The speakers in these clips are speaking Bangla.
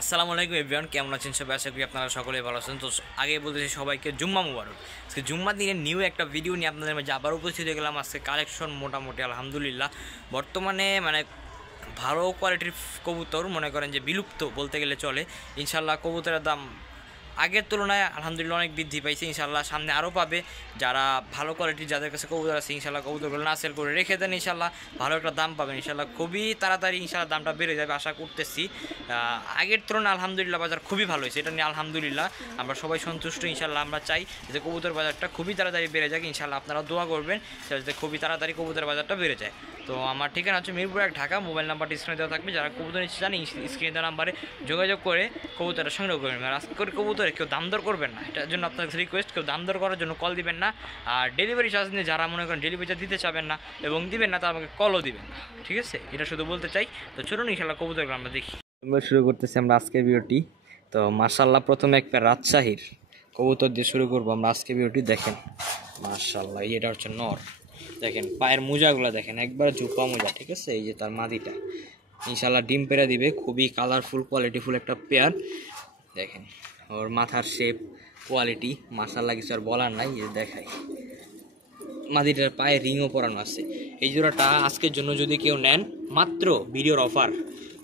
আসসালামু আলাইকুম এভরিওয়ান, কেমন আছেন সবাই? আশা করি আপনারা সকলেই ভালো আছেন। তো আগে বলতেছি সবাইকে জুম্মা মুবারক। আজকে জুম্মা দিনে নিউ একটা ভিডিও নিয়ে আপনাদের মাঝে আবার উপস্থিত হয়ে গেলাম। আজকে কালেকশন মোটামুটি আলহামদুলিল্লাহ বর্তমানে ভালো কোয়ালিটির কবুতর মনে করেন যে বিলুপ্ত বলতে গেলে চলে। ইনশাল্লাহ কবুতরের দাম আগের তুলনায় আলহামদুলিল্লাহ অনেক বৃদ্ধি পাইছে। ইনশাল্লাহ সামনে আরও পাবে। যারা ভালো কোয়ালিটির যাদের কাছে কবুতর আছে ইনশাল্লাহ কবুতরগুলো না সেল করে রেখে দেন, ইনশাল্লাহ ভালো একটা দাম পাবেন। ইনশাল্লাহ খুবই তাড়াতাড়ি ইনশাল্লাহ দামটা বেড়ে যাবে আশা করতেছি। আগের তুলনায় আলহামদুলিল্লাহ বাজার খুবই ভালো হয়েছে, এটা নিয়ে আলহামদুলিল্লাহ আমরা সবাই সন্তুষ্ট। ইনশাল্লাহ আমরা চাই যে কবুতর বাজারটা খুবই তাড়াতাড়ি বেড়ে যাক। ইনশাল্লাহ আপনারা দোয়া করবেন যাতে খুবই তাড়াতাড়ি কবুতর বাজারটা বেড়ে যায়। তো আমার ঠিকানা হচ্ছে মিরপুর 1 ঢাকা। মোবাইল নাম্বারটি স্ক্রিনে দেওয়া থাকবে। যারা কবুতর নিচ্ছে জানি স্ক্রিনে দেওয়া নাম্বারে যোগাযোগ করে কবুতরটা সংগ্রহ করবেন। আর আজকের কবুতরে কেউ দাম দর করবেন না, এটার জন্য আপনার রিকোয়েস্ট, কেউ দাম দর করার জন্য কল দিবেন না। আর ডেলিভারি চার্জ নিয়ে যারা মনে করেন ডেলিভারিটা দিতে চাবেন না এবং দিবেন না তারা আমাকে কলও দিবেন না, ঠিক আছে? এটা শুধু বলতে চাই। তো চলুন ইনশাল্লাহ কবুতরগুলো আমরা দেখি। আমরা শুরু করতেছি আমরা আজকের ভিডিওটি। তো মাশাআল্লাহ প্রথমে একটা রাজশাহীর কবুতর দিয়ে শুরু করবো আমরা আজকের ভিডিওটি। দেখেন মাশাআল্লাহ, এটা হচ্ছে নর। দেখেন পায়ের মোজাগুলো দেখেন, একবার ঝুপা মোজা, ঠিক আছে? এই যে তার মাদিটা ইনশাল্লাহ ডিম পেড়া দিবে। খুবই কালারফুল কোয়ালিটিফুল একটা পেয়ার। দেখেন ওর মাথার শেপ কোয়ালিটি মাশাআল্লাহ কিছু আর বলার নাই। এই দেখাই মাদিটার পায়ে রিংও পরানো আছে। এই জোড়াটা আজকের জন্য যদি কেউ নেন, মাত্র ভিডিওর অফার,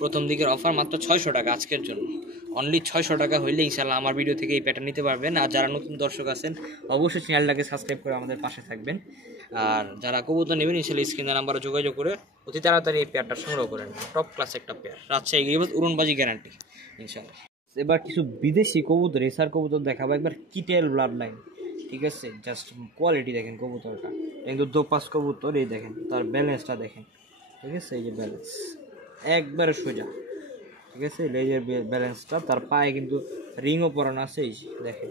প্রথম দিকের অফার মাত্র 600 টাকা আজকের জন্য। অনলি 600 টাকা হইলে ইনশাল্লাহ আমার ভিডিও থেকে এই প্যাটার্ন নিতে পারবেন। আর যারা নতুন দর্শক আছেন অবশ্যই চ্যানেলটাকে সাবস্ক্রাইব করে আমাদের পাশে থাকবেন। আর যারা কবুতর নেবেন ইনশাল্লাহ স্ক্রিনের নাম্বারে যোগাযোগ করে অতি তাড়াতাড়ি এই পেয়ারটা সংগ্রহ করেন। টপ ক্লাস একটা পেয়ার, রাজশাহী গিরিবাজ উড়নবাজি গ্যারান্টি ইনশাল্লাহ। এবার কিছু বিদেশি কবুতর, এসার কবুতর দেখাবো, একবার কিটেল ব্লাড লাইন, ঠিক আছে? জাস্ট কোয়ালিটি দেখেন কবুতরটা, কিন্তু দোপাস কবুতর। এই দেখেন তার ব্যালেন্সটা দেখেন, ঠিক আছে? এই যে ব্যালেন্স একবারে সোজা, ঠিক আছে? লেজের ব্যালেন্সটা, তার পায়ে কিন্তু রিংও পরানো আছে, এই যে দেখেন,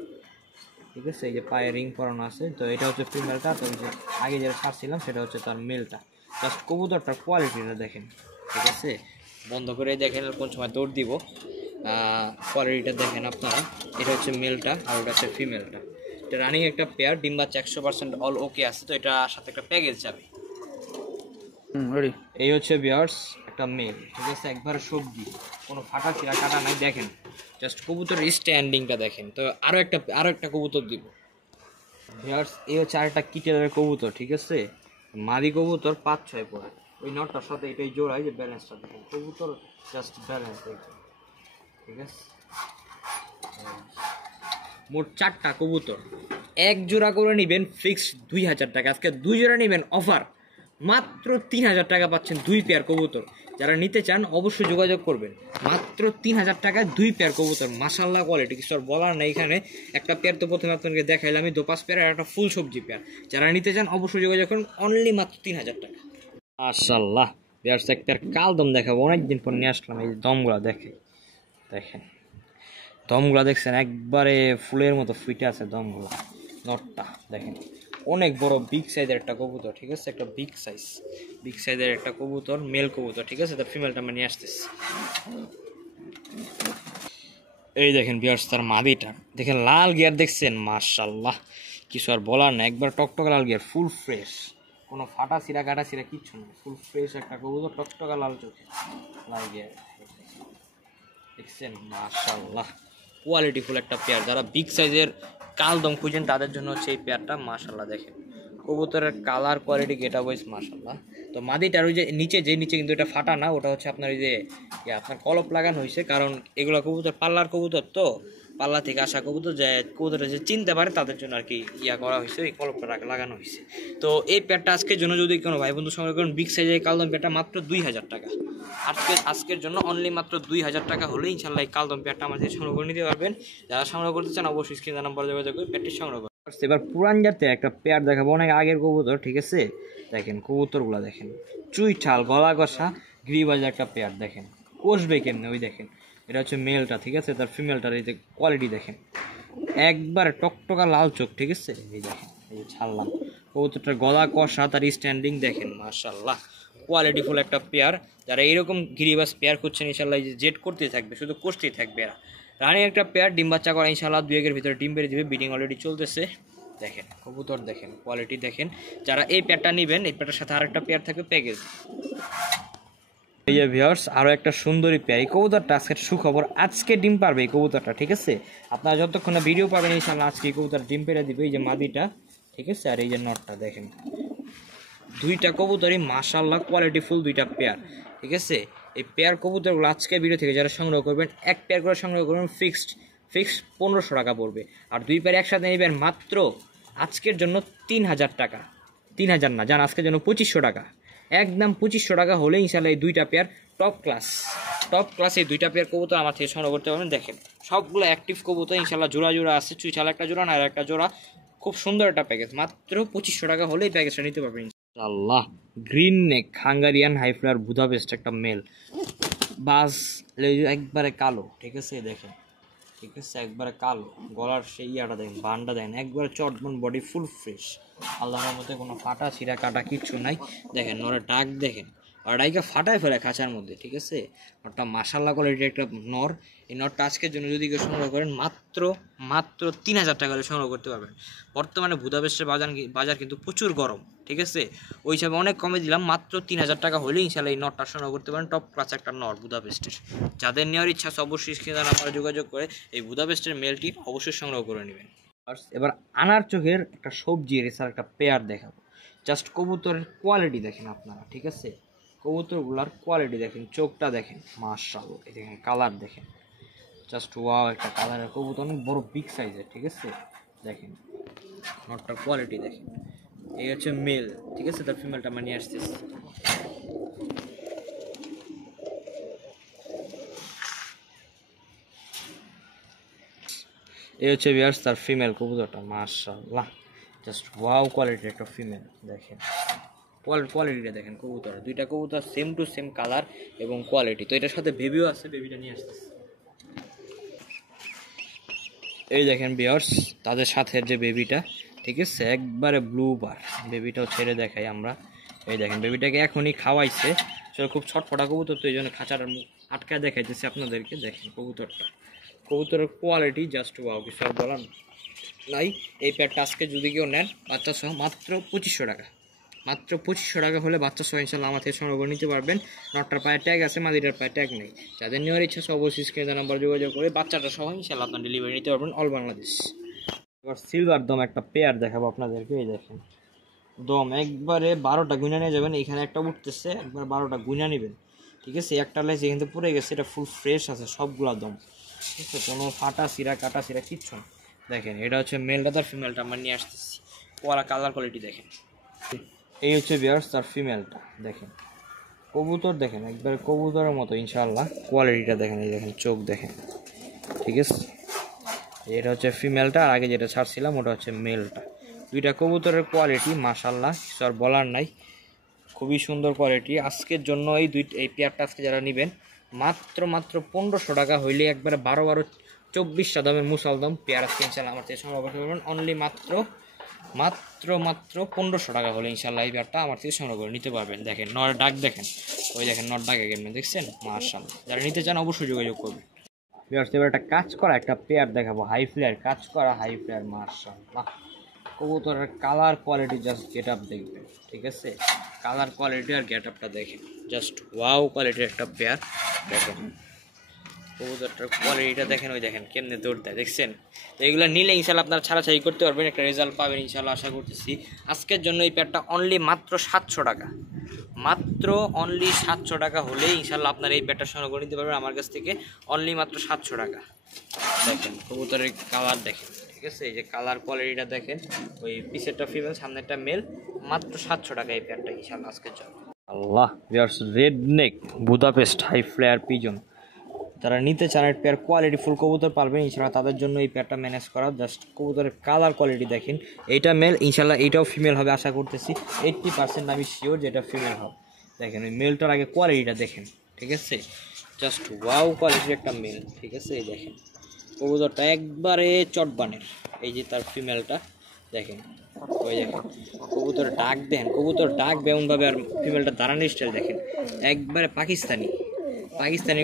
ঠিক আছে? এই যে পায়ে রিং পরানো আছে। তো এটা হচ্ছে ফিমেলটা। তো এই যে আগে যেটা ছাড়ছিলাম সেটা হচ্ছে তার মেলটা। জাস্ট কবুতরটার কোয়ালিটিটা দেখেন, ঠিক আছে? বন্ধ করে দেখেন কোন সময় দৌড় দিব। কোয়ালিটিটা দেখেন আপনারা। এটা হচ্ছে মেলটা আর ওটা হচ্ছে ফিমেলটা। এটা রানিং একটা পেয়ার, ডিম বাচ্চা 100% অল ওকে আছে। তো এটা সাথে একটা প্যাকেজ যাবে। এই হচ্ছে বিয়ার্স একটা মেল, ঠিক আছে? একবার সবজি, কোনো ফাটা ছিঁড়া কাটা নাই। দেখেন জাস্ট কবুতরের স্ট্যান্ডিংটা দেখেন। তো আরও একটা কবুতর দিব বিয়ার্স। এই হচ্ছে আরেকটা কিটেলের কবুতর, ঠিক আছে? মাদি কবুতর 5-6 পরে। ওই নটটার সাথে এটাই জোড়ায়, যে ব্যালেন্সটা দেখেন, কবুতর জাস্ট ব্যালেন্স দেখেন, ঠিক আছে? মোট 4টা কবুতর, এক জোড়া করে নেবেন ফিক্স 2000 টাকা। আজকে 2 জোড়া নেবেন অফার মাত্র 3000 টাকা পাচ্ছেন 2 পেয়ার কবুতর। যারা নিতে চান অবশ্যই যোগাযোগ করবেন। মাত্র 3000 টাকায় 2 পেয়ার কবুতর, মাশাআল্লাহ কোয়ালিটি কিছু আর বলার নেই। এখানে একটা পেয়ার তো প্রথমে আপনাকে দেখাইলাম, আমি দোপাস পেয়ার আর একটা ফুল সবজি পেয়ার। যারা নিতে চান অবশ্যই যোগাযোগ করুন, অনলি মাত্র 3000 টাকা। মাশাআল্লাহ পেয়ার এক পেয়ার কালদম দেখাবো, অনেকদিন পর নিয়ে আসলাম। এই দমগুলা দেখেন দমগুলা দেখছেন, একবারে ফুলের মতো ফুটে আছে দমগুলা। নটটা দেখেন অনেক বড় বিগ সাইজের একটা কবুতর, ঠিক আছে? একটা বিগ সাইজের একটা কবুতর, মেল কবুতর, ঠিক আছে? তার ফিমেলটা আমরা নিয়ে আসতেছি। এই দেখেন বিয়ার্স তার মাদিটা দেখেন, লাল গিয়ার দেখছেন, মাশাআল্লাহ কিছু আর বলার না। একবার টকটকা লাল গিয়ার, ফুল ফ্রেশ, কোনো ফাটা ছিঁড়া কাটা ছিঁড়া কিচ্ছু না। ফুল ফ্রেশ একটা কবুতর, টকটকা লাল চোখে লাল গিয়ার দেখছেন, মাশাআল্লাহ কোয়ালিটিফুল একটা পেয়ার। যারা বিগ সাইজের কালদম খুঁজেন তাদের জন্য হচ্ছে এই পেয়ারটা। মাশাআল্লাহ দেখেন কবুতরের কালার কোয়ালিটি, গেটা ওয়াইজ মাশাআল্লাহ। তো মাদিটার ওই যে নিচে কিন্তু এটা ফাটা না, ওটা হচ্ছে আপনার ওই যে আপনার কলপ লাগানো হয়েছে। কারণ এগুলো কবুতর পাল্লার কবুতর, তো পাল্লা থেকে আসা কবুতর, যে কবুতরটা যে চিনতে পারে তাদের জন্য আর কি করা হয়েছে, এই কলপটা লাগানো হয়েছে। তো এই পেয়ারটা আজকের জন্য যদি কোনো ভাই বন্ধু সংগ্রহ করেন, বিগ সাইজের কালদম পেয়ারটা মাত্র 2000 টাকা। আজকের জন্য অনলি মাত্র 2000 টাকা হলে ইনশাল্লাহ এই কালদম পেয়ারটা আমাদের সংগ্রহ করে নিতে পারবেন। যারা সংগ্রহ করতে চান অবশ্যই স্ক্রিনের নাম্বার যোগাযোগ করে পেয়ারটি সংগ্রহ করবেন। এবার পুরান জাতে একটা পেয়ার দেখাবো, অনেক আগের কবুতর, ঠিক আছে? দেখেন কবুতরগুলো দেখেন, চুই ঠাল গলা কষা গিরিবাজ একটা পেয়ার। দেখেন কষবে কেমনে, ওই দেখেন এটা হচ্ছে মেলটা, ঠিক আছে? তার ফিমেলটার এই যে কোয়ালিটি দেখেন, একবার টকটকা লাল চোখ, ঠিক আছে? এই দেখেন এই যে ছাড়লাম কবুতরটার গলা কষা, তার স্ট্যান্ডিং দেখেন, মাশাআল্লাহ কোয়ালিটিফুল একটা পেয়ার। যারা এইরকম গিরিবাজ পেয়ার করছেন ইনশাল্লাহ এই যে জেট করতেই থাকবে, শুধু কষতেই থাকবে এরা। রানি একটা পেয়ার, ডিম বাচ্চা করা ইনশাল্লাহ 2-1 ভিতরে ডিম বেড়ে দিবে। বিডিং অলরেডি চলতেছে। দেখেন কবুতর দেখেন, কোয়ালিটি দেখেন। যারা এই পেয়ারটা নেবেন, এই পেয়ারটার সাথে আরেকটা পেয়ার থাকবে প্যাকেজ। এই যে ভিউয়ার্স আরও একটা সুন্দরী পেয়ার, এই কবুতরটা আজকে সুখবর, আজকে ডিম পারবে এই কবুতরটা, ঠিক আছে। আপনারা যতক্ষণ না ভিডিও পাবেন ইনশাআল্লাহ আজকে এই কবুতর ডিম পেড়ে দিবে। এই যে মাদিটা, ঠিক আছে, আর এই যে নটটা দেখেন, দুইটা কবুতরই মাশাআল্লাহ কোয়ালিটিফুল দুইটা পেয়ার, ঠিক আছে। এই পেয়ার কবুতরগুলো আজকে ভিডিও থেকে যারা সংগ্রহ করবেন, এক পেয়ার করে সংগ্রহ করবেন, ফিক্সড 1500 টাকা পড়বে। আর দুই পেয়ার একসাথে নেবেন মাত্র আজকের জন্য 3000 টাকা, 3000 না, জান আজকের জন্য 2500 টাকা, একদম 2500 টাকা হলে ইনশাআল্লাহ এই দুইটা পেয়ার টপ ক্লাস এই দুইটা পেয়ার কবুতর আমার থেকে সংগ্রহ করতে পারবেন। দেখেন সবগুলো অ্যাক্টিভ কবুতর ইনশাআল্লাহ, জোড়া আছে, চুইছাল একটা জোড়া না আর একটা জোড়া, খুব সুন্দর একটা প্যাকেজ, মাত্র 2500 টাকা হলে এই প্যাকেজটা নিতে পারবেন ইনশাআল্লাহ। গ্রিন নেক হাঙ্গারিয়ান হাইফ্লার বুদাপেস্ট একটা মেল, বাস একবারে কালো, ঠিক আছে, দেখেন, ঠিক আছে, একবারে কালো, গলার সেই ইয়াটা দেখেন, বানটা দেখেন, একবারে চটমন, বডি ফুল ফ্রেশ, আল্লাহর মধ্যে কোনো ফাটা ছিঁড়া কাটা কিচ্ছু নাই। দেখেন নরে ডাক দেখেন, আর ডাইকা ফাটায় ফেলে খাঁচার মধ্যে, ঠিক আছে। নরটা মাশাআল্লাহ কোয়ালিটির একটা নর। এই নরটা আজকের জন্য যদি কেউ সংগ্রহ করেন মাত্র 3000 টাকা করে সংগ্রহ করতে পারবেন। বর্তমানে বুদাপেস্টের বাজার কিন্তু প্রচুর গরম, ঠিক আছে, ওই হিসাবে অনেক কমে দিলাম, মাত্র 3000 টাকা হলে ইনশাআল্লাহ এই নরটা সংগ্রহ করতে পারেন। টপ ক্লাস একটা নর বুদাপেস্টের, যাদের নেওয়ার ইচ্ছা আছে অবশ্যই স্ক্রিনে নাম্বারে যোগাযোগ করে এই বুদাপেস্টের মেলটি অবশ্যই সংগ্রহ করে নেবেন। এবার আনার চোখের একটা সবজি রেসার একটা পেয়ার দেখাবো, জাস্ট কবুতরের কোয়ালিটি দেখেন আপনারা, ঠিক আছে, কবুতরগুলার কোয়ালিটি দেখেন, চোখটা দেখেন মাশাআল্লাহ, এই দেখেন কালার দেখেন, জাস্ট ওয়াও একটা কালারের কবুতর, অনেক বড় বিগ সাইজের, ঠিক আছে। দেখেন নটটার কোয়ালিটি দেখেন, এই হচ্ছে মেল, ঠিক আছে, তার ফিমেলটা আমরা নিয়ে আসতেছি। এই হচ্ছে ভিউয়ার্স তার ফিমেল কবুতরটা, মাশাআল্লাহ জাস্ট ওয়াও কোয়ালিটির একটা ফিমেল, দেখেন কোয়ালিটিটা দেখেন কবুতর, দুইটা কবুতর সেম টু সেম কালার এবং কোয়ালিটি। তো এটার সাথে বেবিও আছে, বেবিটা নিয়ে আসতেছে। এই দেখেন ভিউয়ার্স তাদের সাথে যে বেবিটা, ঠিক আছে, একবারে ব্লু বার, বেবিটাও ছেড়ে দেখাই আমরা। এই দেখেন বেবিটাকে এখনই খাওয়াইছে, সেটা খুব ছটফটা কবুতর, তো এই জন্য খাঁচাটার মুখ আটকায় দেখাইতেছি আপনাদেরকে। দেখেন কবুতরের কোয়ালিটি জাস্ট ওয়াও, কিছু আর বলার নাই। এই পেয়ারটা আজকে যদি কেউ নেন বাচ্চা সহ মাত্র 2500 টাকা, মাত্র 2500 টাকা হলে বাচ্চা সহ ইনশাআল্লাহ আমার থেকে সংগ্রহ করে নিতে পারবেন। নটটার পায়ে ট্যাগ আছে, মাদিটার পায়ে ট্যাগ নেই। যাদের নেওয়ার ইচ্ছা আছে অবশ্যই স্ক্রিনে নাম্বার যোগাযোগ করে বাচ্চাটা সহ ইনশাআল্লাহ আপনার ডেলিভারি নিতে পারবেন অল বাংলাদেশ। এবার সিলভার দম একটা পেয়ার দেখাবো আপনাদেরকে। এই দেখেন দম একবারে 12টা গুণা নিয়ে যাবেন, এখানে একটা উঠতেছে, একবার 12টা গুণা নেবেন, ঠিক আছে। একটা লেজ এখান থেকে পড়ে গেছে, এটা ফুল ফ্রেশ আছে সবগুলা দম, ঠিক আছে, কোনো ফাটা সিরা কাটা সিরা কিচ্ছু না। দেখেন এটা হচ্ছে মেলটা, তার ফিমেলটা আমরা নিয়ে আসতেছি, কালার কোয়ালিটি দেখেন। এই হচ্ছে ভিউয়ার্স তার ফিমেলটা, দেখেন কবুতর দেখেন একবার কবুতরের মতো ইনশাআল্লাহ, কোয়ালিটিটা দেখেন, এই দেখেন চোখ দেখেন, ঠিক আছে। এটা হচ্ছে ফিমেলটা, আর আগে যেটা ছাড়ছিলাম ওটা হচ্ছে মেলটা। দুইটা কবুতরের কোয়ালিটি মাশাআল্লাহ কিছু আর বলার নাই, খুবই সুন্দর কোয়ালিটি। আজকের জন্য এই পেয়ারটা আজকে যারা নেবেন মাত্র 1500 টাকা হইলে একবারে 12 24টা দামের মুসাল দাম পেয়ার আজকে ইনশাআল্লাহ আমার থেকে সংগ্রহ করতে পারবেন। অনলি মাত্র 1500 টাকা হলে ইনশাআল্লাহ এই পেয়ারটা আমার থেকে সংগ্রহ করে নিতে পারবেন। দেখেন নর ডাক দেখেন, ওই দেখেন নর ডাকে কেমন দেখছেন, মাশাআল্লাহ। যারা নিতে চান অবশ্যই যোগাযোগ করবেন। এবার একটা কাজ করা একটা পেয়ার দেখাবো, হাই ফ্লেয়ার, কাজ করা হাই ফ্লেয়ার, মাশাআল্লাহ। কবুতরের colour quality just get up দেখবেন, ঠিক আছে, কালার কোয়ালিটি আর গেট আপটা দেখেন, জাস্ট ওয়াও কোয়ালিটির একটা পেয়ার। দেখেন কবুতরটার কোয়ালিটিটা দেখেন, ওই দেখেন কেমনে দৌড় দেয় দেখছেন। তো এগুলো নিলে ইনশাআল্লাহ আপনারা ছাড়াছাড়ি করতে পারবেন, একটা রেজাল্ট পাবেন ইনশাআল্লাহ আশা করতেছি। আজকের জন্য এই পেয়ারটা অনলি মাত্র 700 টাকা, মাত্র অনলি 700 টাকা হলেই ইনশাআল্লাহ আপনারা এই পেয়ারটা সংগ্রহ করে নিতে পারবেন আমার কাছ থেকে, অনলি মাত্র 700 টাকা। দেখেন কবুতরের কালার দেখেন, ঠিক আছে, এই যে কালার কোয়ালিটিটা দেখেন, ওই পিছেরটা ফিমেল সামনেরটা মেল, মাত্র 700 টাকা এই পেয়ারটা ইনশাআল্লাহ আজকের জন্য। আল্লাহ viewers red neck Budapest high flyer pigeon, যারা নিতে চান এক পেয়ার কোয়ালিটি ফুল কবুতর পারবেন ইনশাআল্লাহ, তাদের জন্য এই পেয়ারটা ম্যানেজ করা। জাস্ট কবুতরের কালার কোয়ালিটি দেখেন, এইটা মেল ইনশাআল্লাহ, এইটাও ফিমেল হবে আশা করতেছি, 80% আমি শিওর যে এটা ফিমেল হবে। দেখেন ওই মেলটার আগে কোয়ালিটিটা দেখেন, ঠিক আছে, জাস্ট ওয়াও কোয়ালিটির একটা মেল, ঠিক আছে। এই দেখেন কবুতরটা একবারে চটবানের, এই যে তার ফিমেলটা দেখেন, ওই দেখেন কবুতর ডাক দেন, কবুতর ডাক এমনভাবে, আর ফিমেলটা দাঁড়ানোর স্টাইল দেখেন একবারে পাকিস্তানি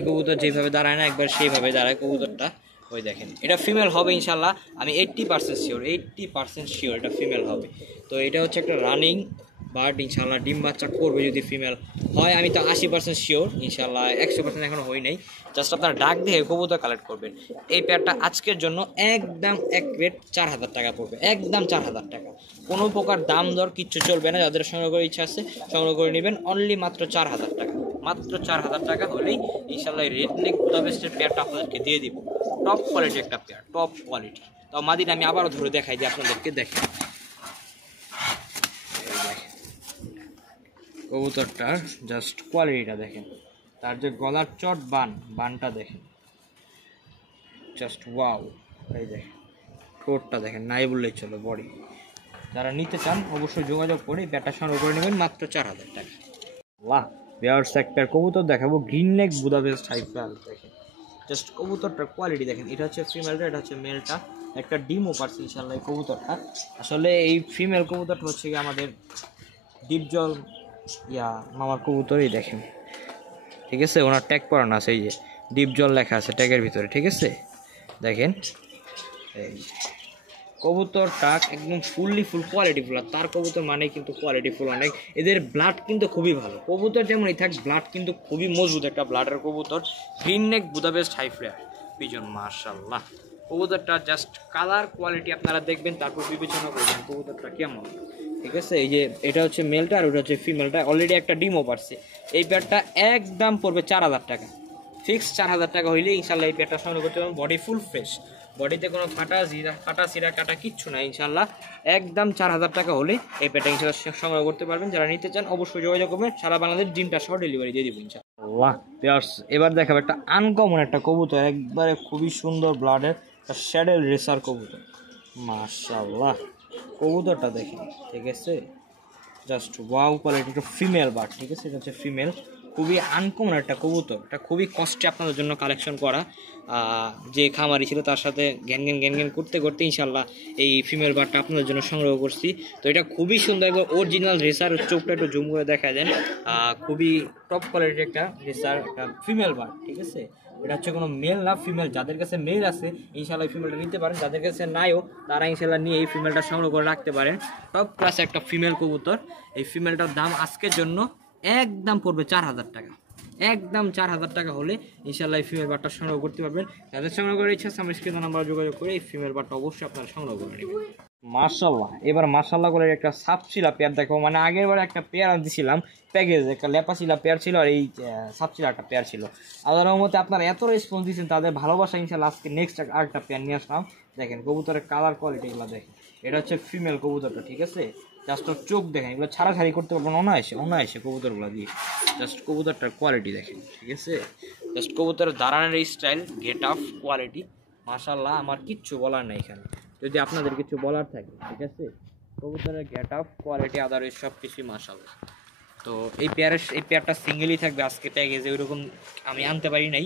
কবুতর যেভাবে দাঁড়ায় না একবার সেইভাবে দাঁড়ায় কবুতরটা। ওই দেখেন এটা ফিমেল হবে ইনশাআল্লাহ, আমি 80% শিওর এটা ফিমেল হবে। তো এটা হচ্ছে একটা রানিং বাট ইনশাল্লাহ ডিম বাচ্চা করবে যদি ফিমেল হয়। আমি তো 80% শিওর, ইনশাল্লাহ 100% এখনও হয় নাই। জাস্ট আপনারা ডাক দিয়ে কবুতর কালেক্ট করবেন। এই পেয়ারটা আজকের জন্য একদম এক রেট 4000 টাকা পড়বে, একদম 4000 টাকা। কোনো প্রকার দাম দর কিচ্ছু চলবে না। যাদের সংগ্রহ করার ইচ্ছা আছে সংগ্রহ করে নেবেন, অনলি মাত্র 4000 টাকা। মাত্র 4000 টাকা হলেই ইনশাল্লাহ রেড নেক বুদাপেস্টের পেয়ারটা আপনাদেরকে দিয়ে দিব। টপ কোয়ালিটি একটা পেয়ার, টপ কোয়ালিটি। তো মাদিটা আমি আবারও ধরে দেখাই দিই আপনাদেরকে, দেখেন কবুতরটার জাস্ট কোয়ালিটিটা দেখেন, তার যে গলার চট বানটা দেখেন, জাস্ট ওয়াও। এই দেখেন ঠোঁটটা দেখেন, নাই বললেই চলো বডি। যারা নিতে চান অবশ্যই যোগাযোগ করে ব্যাটা সংগ্রহ করে নেবেন মাত্র 4000 টাকা। বাহ, বিয়ার্স এক পেয়ার কবুতর দেখাবো, গ্রিন নেক বুদাপেস্ট হাইফাল। দেখেন জাস্ট কবুতরটার কোয়ালিটি দেখেন। এটা হচ্ছে ফিমেলটা, এটা হচ্ছে মেলটা। একটা ডিমও পারছে ইনশাল্লাহ এই কবুতরটা। আসলে এই ফিমেল কবুতরটা হচ্ছে কি আমাদের ডিপ জল মামার কবুতরই দেখেন, ঠিক আছে। ওনার ট্যাগ পরানো আছে, এই যে ডিপ জল লেখা আছে ট্যাগের ভিতরে, ঠিক আছে। দেখেন এই কবুতরটা একদম ফুল কোয়ালিটিফুল। আর তার কবুতর মানে কিন্তু কোয়ালিটিফুল অনেক। এদের ব্লাড কিন্তু খুবই ভালো। কবুতর যেমনই থাক, ব্লাড কিন্তু খুবই মজবুত একটা ব্লাডের কবুতর। Green neck Budapest high flyer pigeon, মাশাআল্লাহ। কবুতরটা জাস্ট কালার কোয়ালিটি আপনারা দেখবেন, তারপর বিবেচনা করবেন কবুতরটা কেমন, ঠিক আছে। এই যে এটা হচ্ছে মেলটা আর ওটা হচ্ছে ফিমেলটা। অলরেডি একটা ডিমও পারছে। এই পেয়ারটা একদম পড়বে 4000 টাকা, ফিক্স 4000 টাকা হইলে ইনশাল্লাহ এই পেয়ারটা সংগ্রহ করতে পারবেন। বডি ফুল ফ্রেশ, বডিতে কোনো ফাটা সিরা কাটা কিচ্ছু নাই ইনশাল্লাহ। একদম 4000 টাকা হলে এই পেয়ারটা ইনশাল্লাহ সংগ্রহ করতে পারবেন। যারা নিতে চান অবশ্যই যোগাযোগ করবেন, সারা বাংলাদেশ ডিমটা সহ ডেলিভারি দিয়ে দিব ইনশাল্লাহ। এবার দেখাবো একটা আনকমন একটা কবুতর, একবারে খুবই সুন্দর ব্লাডের শ্যাডেল রেসার কবুতর, মাশাআল্লাহ। কবুতরটা দেখেন, ঠিক আছে, জাস্ট ওয়াও কোয়ালিটি। একটা ফিমেল বাট, ঠিক আছে, এটা হচ্ছে ফিমেল। খুবই আনকমন একটা কবুতর। এটা খুবই কষ্টে আপনাদের জন্য কালেকশন করা। যে খামারি ছিল তার সাথে ঘ্যান করতে করতে ইনশাল্লাহ এই ফিমেল বারটা আপনাদের জন্য সংগ্রহ করছি। তো এটা খুবই সুন্দর, একবার অরিজিনাল রেসার। চোখটা একটু জুম করে দেখা দেন, খুবই টপ কোয়ালিটির একটা রেসার, একটা ফিমেল বার, ঠিক আছে। এটা হচ্ছে কোনো মেল না, ফিমেল। যাদের কাছে মেল আছে ইনশাল্লাহ এই ফিমেলটা নিতে পারেন, যাদের কাছে নাইও তারা ইনশাল্লাহ নিয়ে এই ফিমেলটা সংগ্রহ করে রাখতে পারেন। টপ ক্লাস একটা ফিমেল কবুতর। এই ফিমেলটার দাম আজকের জন্য একদম পড়বে 4000 টাকা, একদম 4000 টাকা হলে ইনশাল্লাহ এই ফিমেল বারটা সংগ্রহ করতে পারবেন। যাদের সংগ্রহ করার ইচ্ছা আছে আমার স্ক্রিনে নাম্বার যোগাযোগ করে এই ফিমেল বারটা অবশ্যই আপনারা সংগ্রহ করে নেবেন। মাশাআল্লাহ, এবার মাশাআল্লাহ করে একটা সাপচিলা পেয়ার দেখো। মানে আগের বার একটা পেয়ার আনছিলাম প্যাকেজ, একটা লেপাচিলা পেয়ার ছিল আর এই সাপচিলা একটা পেয়ার ছিল। আল্লাহর রহমতে আপনারা এত রেসপন্স দিচ্ছেন, তাদের ভালোবাসা ইনশাল্লাহ আজকে নেক্সট আরেকটা পেয়ার নিয়ে আসলাম। দেখেন কবুতরের কালার কোয়ালিটিগুলো দেখেন। এটা হচ্ছে ফিমেল কবুতরটা, ঠিক আছে। জাস্ট ওর চোখ দেখেন, এগুলো ছাড়াছাড়ি করতে পারবেন অনায়াসে কবুতরগুলো দিয়ে। জাস্ট কবুতরটার কোয়ালিটি দেখেন, ঠিক আছে। জাস্ট কবুতরের দাঁড়ানোর এই স্টাইল, গেট আপ, কোয়ালিটি, মাশাআল্লাহ। আমার কিচ্ছু বলার নেই এখানে, যদি আপনাদের কিছু বলার থাকে, ঠিক আছে। কবুতরের গেট আপ, কোয়ালিটি, আদারওয়াইজ সব কিছুই মাশাআল্লাহ। তো এই পেয়ারটা সিঙ্গেলই থাকবে আজকে প্যাকেজে, ওইরকম আমি আনতে পারি নাই।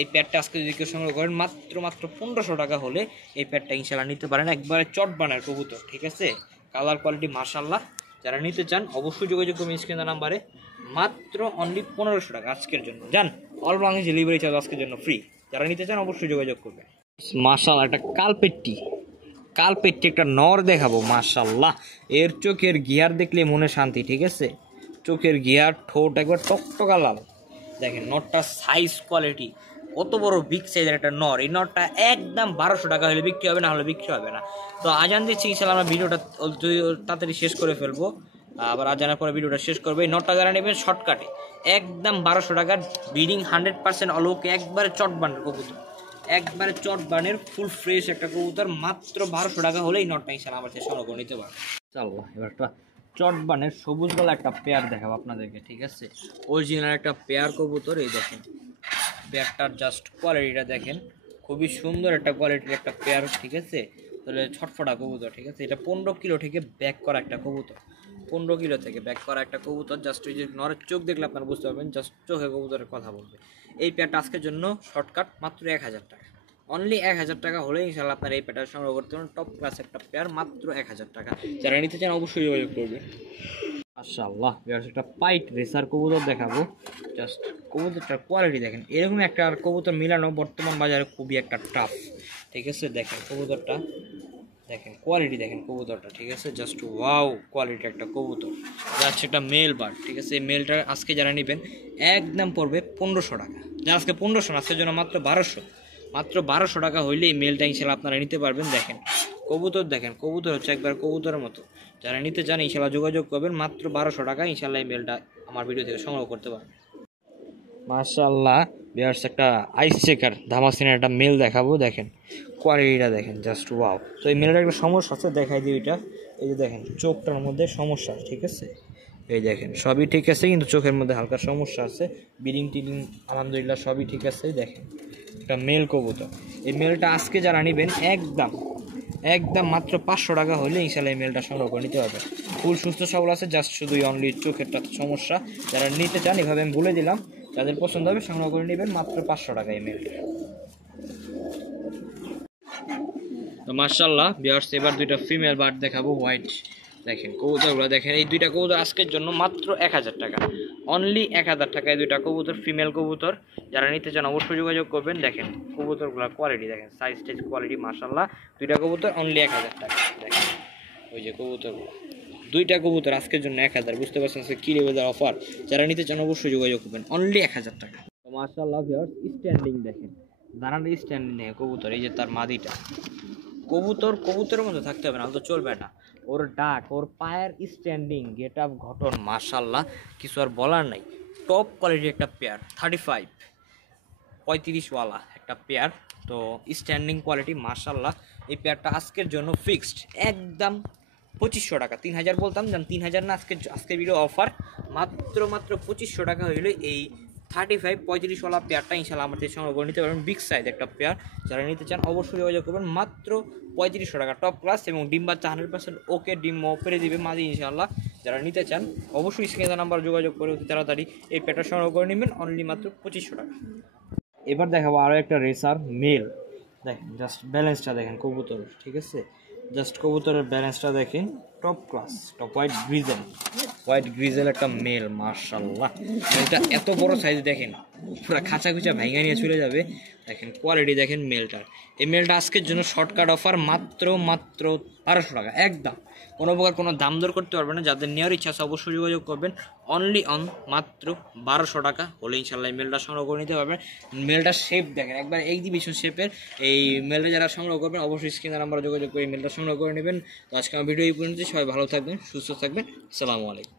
এই পেয়ারটা আজকে যদি কেউ সংগ্রহ করেন মাত্র 1500 টাকা হলে এই পেয়ারটা ইনশাল্লাহ নিতে পারেন। একবারে চট বানার কবুতর, ঠিক আছে। কালার কোয়ালিটি মাশাআল্লাহ। যারা নিতে চান অবশ্যই যোগাযোগ করবেন স্ক্রিনের নাম্বারে। মাত্র অনলি 1500 টাকা আজকের জন্য। যান, অল বাংলাদেশ ডেলিভারি চার্জ আজকের জন্য ফ্রি। যারা নিতে চান অবশ্যই যোগাযোগ করবেন। মাশাআল্লাহ, একটা কালপেট্টি একটা নর দেখাবো, মাশাআল্লাহ। এর চোখের গিয়ার দেখলে মনে শান্তি, ঠিক আছে। চোখের গিয়ার, ঠোঁট একবার টকটকা লাল। দেখেন নরটা সাইজ কোয়ালিটি কত বড়, বিগ সাইজের একটা নর। এই নরটা একদম 1200 টাকা হলে বিক্রি হবে, না হলে বিক্রি হবে না। তো আজান দিচ্ছি ইনশাল্লাহ আমরা ভিডিওটা তাড়াতাড়ি শেষ করে ফেলবো, আবার আজানের পরে ভিডিওটা শেষ করবো। এই নরটা যারা নেবেন শর্টকাটে একদম 1200 টাকার, ব্রিডিং 100% অলোকে, একবারে চটবানের কবুতর, একবারে চটবানের ফুল ফ্রেশ একটা কবুতর। মাত্র 1200 টাকা হলে এই নরটা ইনশাল্লাহ আমার থেকে সংগ্রহ করে নিতে পারবো। চলো এবার একটা চটবানের সবুজ গলা একটা পেয়ার দেখাবো আপনাদেরকে, ঠিক আছে। অরিজিনাল একটা পেয়ার কবুতর। এই দেখেন পেয়ারটার জাস্ট কোয়ালিটিটা দেখেন, খুবই সুন্দর একটা কোয়ালিটির একটা পেয়ার, ঠিক আছে। তাহলে ছটফটা কবুতর, ঠিক আছে। এটা 15 কিলো থেকে ব্যাক করা একটা কবুতর, 15 কিলো থেকে ব্যাক করা একটা কবুতর। জাস্ট ওই যে নরের চোখ দেখলে আপনারা বুঝতে পারবেন, জাস্ট চোখে কবুতরের কথা বলবে। এই পেয়ারটা আজকের জন্য শর্টকাট মাত্র 1000 টাকা, অনলি 1000 টাকা হলে ইনশাল্লাহ আপনারা এই পেয়ারটা সংগ্রহ করতে পারেন। টপ ক্লাস একটা পেয়ার, মাত্র 1000 টাকা। যারা নিতে চান অবশ্যই যোগাযোগ করবে। মাশাআল্লাহ, একটা পাইট রেসার কবুতর দেখাবো। জাস্ট কবুতরটার কোয়ালিটি দেখেন। এরকম একটা কবুতর মিলানো বর্তমান বাজারে খুবই একটা টাফ, ঠিক আছে। দেখেন কবুতরটা দেখেন কোয়ালিটি দেখেন কবুতরটা, ঠিক আছে, জাস্ট ওয়াও কোয়ালিটি একটা কবুতর, জাস্ট একটা মেল বার্ড, ঠিক আছে। এই মেলটা আজকে যারা নেবেন একদম পড়বে 1500 টাকা, যারা আজকে 1500 না, আজকের জন্য মাত্র 1200 টাকা হইলে এই মেলটা ইনশাল্লাহ আপনারা নিতে পারবেন। দেখেন কবুতর, দেখেন কবুতর হচ্ছে একবার কবুতরের মতো, যারা নিতে চান ইনশাল্লাহ যোগাযোগ করবেন, মাত্র 1200 টাকা ইনশাল্লাহ এই মেলটা আমার ভিডিও থেকে সংগ্রহ করতে পারবেন। মাশাআল্লাহ ভিউয়ার্স, একটা আইস চেকার ধামাসিনের একটা মেল দেখাবো, দেখেন কোয়ালিটিটা দেখেন, জাস্ট ওয়াও। তো এই মেলটার একটা সমস্যা আছে, দেখাই দিই এটা। এই যে দেখেন চোখটার মধ্যে সমস্যা, ঠিক আছে, এই দেখেন সবই ঠিক আছে, কিন্তু চোখের মধ্যে হালকা সমস্যা আছে। বিডিং টিডিং আলহামদুলিল্লাহ সবই ঠিক আছে। দেখেন একটা মেল কবুতর, এই মেলটা আজকে যারা নেবেন একদম মাত্র 500 টাকা হলে ইনশাল্লাহ এই মেলটা সংগ্রহ করে নিতে পারবেন। ফুল সুস্থ সবল আছে, জাস্ট শুধুই অনলি চোখেরটা সমস্যা। যারা নিতে চান এভাবে আমি বলে দিলাম, যাদের পছন্দ হবে সংগ্রহ করে নেবেন মাত্র 500 টাকা এই মেলটা। তো মাশাআল্লাহ ভিউয়ার্স, এবার দুইটা ফিমেল বার্ড দেখাবো হোয়াইট। দেখেন কবুতরগুলো দেখেন, এই দুইটা কবুতর আজকের জন্য মাত্র 1000 টাকা, অনলি 1000 টাকায় দুইটা কবুতর, ফিমেল কবুতর। যারা নিতে চান অবশ্যই যোগাযোগ করবেন। দেখেন কবুতরগুলোর কোয়ালিটি দেখেন, সাইজ টাইজ কোয়ালিটি মাশাআল্লাহ, দুইটা কবুতর অনলি 1000 টাকা। দেখেন ওই যে কবুতরগুলো, দুইটা কবুতর আজকের জন্য 1000, বুঝতে পারছেন কি লেভেলের অফার। যারা নিতে চান অবশ্যই যোগাযোগ করবেন, অনলি 1000 টাকা। তো মাশাআল্লাহ ভিউয়ার্স, স্ট্যান্ডিং দেখেন, দাঁড়ানো স্ট্যান্ডিং নেই কবুতর, এই যে তার মাদিটা কবুতরের মধ্যে থাকতে হবে না তো চলবে না, ওর ডাক, ওর পায়ের স্ট্যান্ডিং, গেট আপ, ঘটন মাশাআল্লাহ কিছু আর বলার নাই। টপ কোয়ালিটির একটা পেয়ার, 35 ওয়ালা একটা পেয়ার। তো স্ট্যান্ডিং কোয়ালিটি মাশাআল্লাহ, এই পেয়ারটা আজকের জন্য ফিক্সড একদম 2500 টাকা। 3000 বলতাম, জান 3000 না, আজকের ভিডিও অফার মাত্র 2500 টাকা হইলে এই 35 ওয়ালা পেয়ারটা ইনশাল্লাহ আমার থেকে সংগ্রহ করে নিতে পারবেন। বিগ সাইজ একটা পেয়ার, যারা নিতে চান অবশ্যই যোগাযোগ করবেন, মাত্র 3500 টাকা টপ ক্লাস, এবং ডিম বাচ্চা 100% ওকে, ডিম পেরে দিবে মাঝে ইনশাল্লাহ। যারা নিতে চান অবশ্যই স্ক্রিনে নাম্বার যোগাযোগ করে অতি তাড়াতাড়ি এই পেয়ারটা সংগ্রহ করে নেবেন, অনলি মাত্র 2500 টাকা। এবার দেখাবো আরও একটা রেসার মেল, দেখেন জাস্ট ব্যালেন্সটা দেখেন কবুতর, ঠিক আছে, জাস্ট কবুতরের ব্যালেন্সটা দেখেন top class, top white grizzle একটা মেল মাশাআল্লাহ। মেলটা এত বড় সাইজ দেখেন, পুরো খাঁচা খুচা ভাঙা নিয়ে চলে যাবে। দেখেন কোয়ালিটি দেখেন মেলটার, এই মেলটা আজকের জন্য শর্টকাট অফার মাত্র 1200 টাকা একদম, কোনো প্রকার কোনো দাম দর করতে পারবে না। যাদের নেওয়ার ইচ্ছা আছে অবশ্যই যোগাযোগ করবেন, অনলি মাত্র 1200 টাকা হলে ইনশাল্লাহ এই মেলটা সংগ্রহ করে নিতে পারবেন। মেলটার শেপ দেখেন একবার এক্সিবিশন শেপের, এই মেলটা যারা সংগ্রহ করবেন অবশ্যই স্ক্রিনে নাম্বার যোগাযোগ করে মেলটা সংগ্রহ করে নেবেন। তো আজকে আমার ভিডিও এই পর্যন্ত, সবাই ভালো থাকবেন, সুস্থ থাকবেন, আসসালামু আলাইকুম।